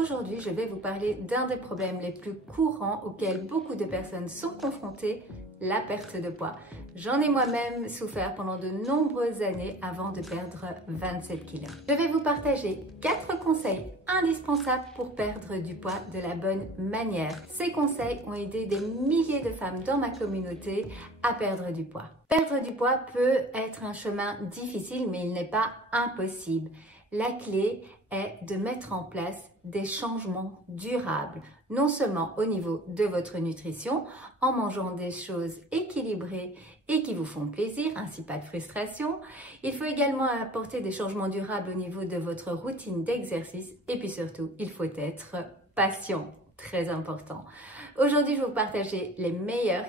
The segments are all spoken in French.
Aujourd'hui, je vais vous parler d'un des problèmes les plus courants auxquels beaucoup de personnes sont confrontées, la perte de poids. J'en ai moi-même souffert pendant de nombreuses années avant de perdre 27 kilos. Je vais vous partager 4 conseils indispensables pour perdre du poids de la bonne manière. Ces conseils ont aidé des milliers de femmes dans ma communauté à perdre du poids. Perdre du poids peut être un chemin difficile, mais il n'est pas impossible. La clé est de mettre en place des changements durables, non seulement au niveau de votre nutrition, en mangeant des choses équilibrées et qui vous font plaisir, ainsi pas de frustration. Il faut également apporter des changements durables au niveau de votre routine d'exercice et puis surtout, il faut être patient, très important. Aujourd'hui, je vais vous partager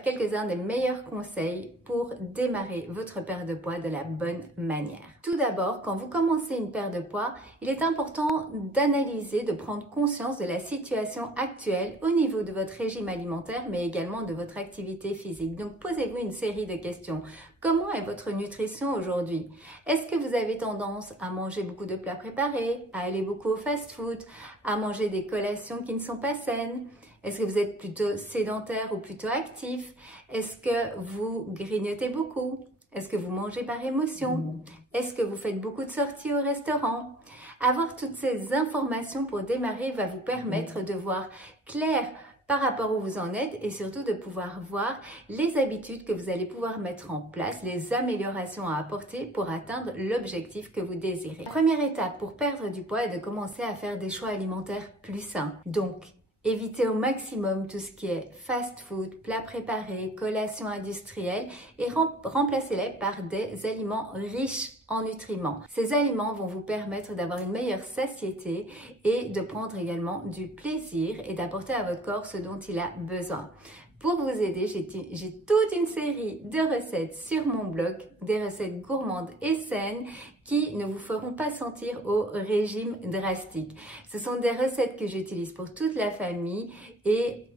quelques-uns des meilleurs conseils pour démarrer votre perte de poids de la bonne manière. Tout d'abord, quand vous commencez une perte de poids, il est important d'analyser, de prendre conscience de la situation actuelle au niveau de votre régime alimentaire, mais également de votre activité physique. Donc, posez-vous une série de questions. Comment est votre nutrition aujourd'hui? Est-ce que vous avez tendance à manger beaucoup de plats préparés, à aller beaucoup au fast-food, à manger des collations qui ne sont pas saines? Est-ce que vous êtes plutôt sédentaire ou plutôt actif? Est-ce que vous grignotez beaucoup? Est-ce que vous mangez par émotion? Est-ce que vous faites beaucoup de sorties au restaurant? Avoir toutes ces informations pour démarrer va vous permettre de voir clair par rapport où vous en êtes et surtout de pouvoir voir les habitudes que vous allez pouvoir mettre en place, les améliorations à apporter pour atteindre l'objectif que vous désirez. La première étape pour perdre du poids est de commencer à faire des choix alimentaires plus sains. Donc, évitez au maximum tout ce qui est fast-food, plats préparés, collations industrielles et remplacez-les par des aliments riches en nutriments. Ces aliments vont vous permettre d'avoir une meilleure satiété et de prendre également du plaisir et d'apporter à votre corps ce dont il a besoin. Pour vous aider, j'ai toute une série de recettes sur mon blog, des recettes gourmandes et saines qui ne vous feront pas sentir au régime drastique. Ce sont des recettes que j'utilise pour toute la famille et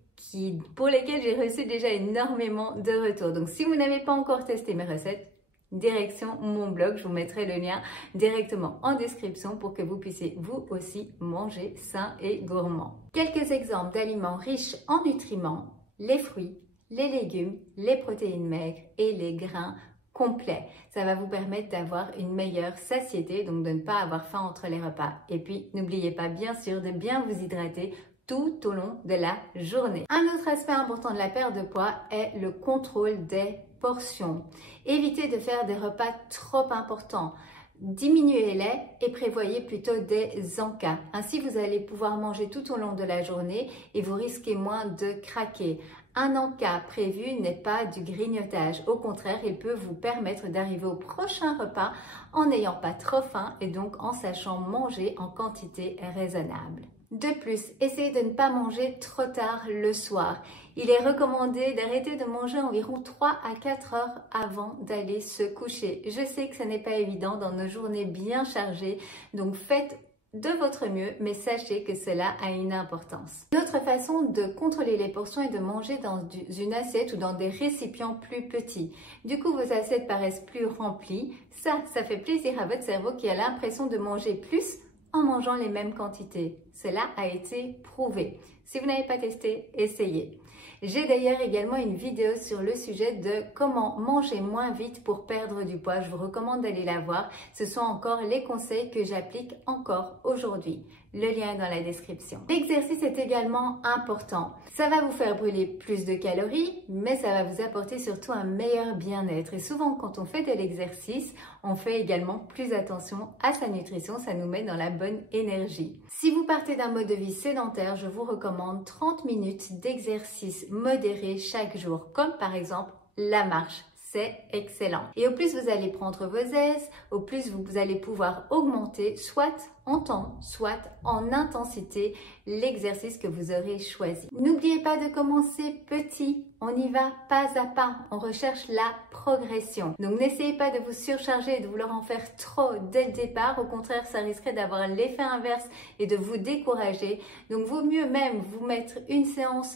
pour lesquelles j'ai reçu déjà énormément de retours. Donc si vous n'avez pas encore testé mes recettes, direction mon blog, je vous mettrai le lien directement en description pour que vous puissiez vous aussi manger sain et gourmand. Quelques exemples d'aliments riches en nutriments: les fruits, les légumes, les protéines maigres et les grains complets. Ça va vous permettre d'avoir une meilleure satiété, donc de ne pas avoir faim entre les repas. Et puis, n'oubliez pas bien sûr de bien vous hydrater tout au long de la journée. Un autre aspect important de la perte de poids est le contrôle des portions. Évitez de faire des repas trop importants. Diminuez-les et prévoyez plutôt des encas. Ainsi, vous allez pouvoir manger tout au long de la journée et vous risquez moins de craquer. Un encas prévu n'est pas du grignotage. Au contraire, il peut vous permettre d'arriver au prochain repas en n'ayant pas trop faim et donc en sachant manger en quantité raisonnable. De plus, essayez de ne pas manger trop tard le soir. Il est recommandé d'arrêter de manger environ 3 à 4 heures avant d'aller se coucher. Je sais que ce n'est pas évident dans nos journées bien chargées, donc faites de votre mieux, mais sachez que cela a une importance. Une autre façon de contrôler les portions est de manger dans une assiette ou dans des récipients plus petits. Du coup, vos assiettes paraissent plus remplies. Ça fait plaisir à votre cerveau qui a l'impression de manger plus en mangeant les mêmes quantités. Cela a été prouvé. Si vous n'avez pas testé, essayez. J'ai d'ailleurs également une vidéo sur le sujet de comment manger moins vite pour perdre du poids. Je vous recommande d'aller la voir. Ce sont encore les conseils que j'applique encore aujourd'hui. Le lien est dans la description. L'exercice est également important. Ça va vous faire brûler plus de calories, mais ça va vous apporter surtout un meilleur bien-être. Et souvent, quand on fait de l'exercice, on fait également plus attention à sa nutrition. Ça nous met dans la bonne énergie. Si vous partez d'un mode de vie sédentaire, je vous recommande 30 minutes d'exercice modéré chaque jour, comme par exemple la marche. C'est excellent. Et au plus vous allez prendre vos aises, au plus vous allez pouvoir augmenter soit en temps, soit en intensité l'exercice que vous aurez choisi. N'oubliez pas de commencer petit. On y va pas à pas. On recherche la progression. Donc n'essayez pas de vous surcharger et de vouloir en faire trop dès le départ. Au contraire, ça risquerait d'avoir l'effet inverse et de vous décourager. Donc vaut mieux même vous mettre une séance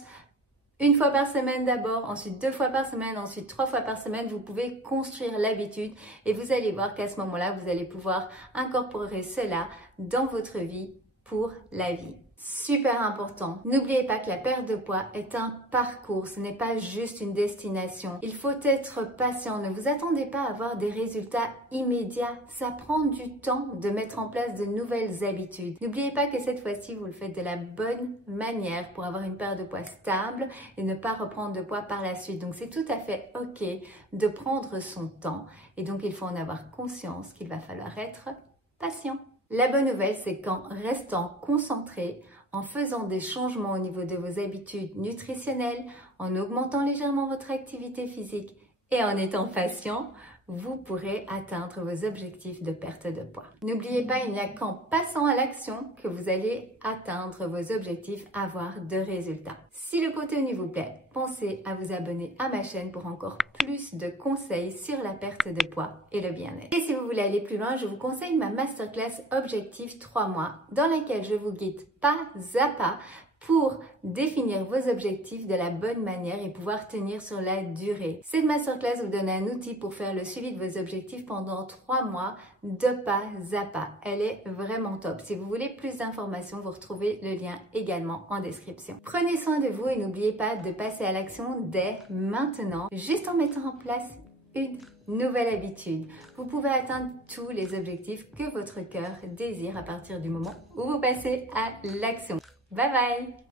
une fois par semaine d'abord, ensuite 2 fois par semaine, ensuite 3 fois par semaine. Vous pouvez construire l'habitude et vous allez voir qu'à ce moment-là, vous allez pouvoir incorporer cela dans votre vie pour la vie. Super important. N'oubliez pas que la perte de poids est un parcours, ce n'est pas juste une destination. Il faut être patient, ne vous attendez pas à avoir des résultats immédiats. Ça prend du temps de mettre en place de nouvelles habitudes. N'oubliez pas que cette fois-ci, vous le faites de la bonne manière pour avoir une perte de poids stable et ne pas reprendre de poids par la suite. Donc c'est tout à fait OK de prendre son temps et donc il faut en avoir conscience qu'il va falloir être patient. La bonne nouvelle, c'est qu'en restant concentré, en faisant des changements au niveau de vos habitudes nutritionnelles, en augmentant légèrement votre activité physique et en étant patient, vous pourrez atteindre vos objectifs de perte de poids. N'oubliez pas, il n'y a qu'en passant à l'action que vous allez atteindre vos objectifs, avoir de résultats. Si le contenu vous plaît, pensez à vous abonner à ma chaîne pour encore plus de conseils sur la perte de poids et le bien-être. Et si vous voulez aller plus loin, je vous conseille ma masterclass Objectif 3 mois dans laquelle je vous guide pas à pas pour définir vos objectifs de la bonne manière et pouvoir tenir sur la durée. Cette masterclass vous donne un outil pour faire le suivi de vos objectifs pendant 3 mois de pas à pas. Elle est vraiment top. Si vous voulez plus d'informations, vous retrouvez le lien également en description. Prenez soin de vous et n'oubliez pas de passer à l'action dès maintenant, juste en mettant en place une nouvelle habitude. Vous pouvez atteindre tous les objectifs que votre cœur désire à partir du moment où vous passez à l'action. Bye bye!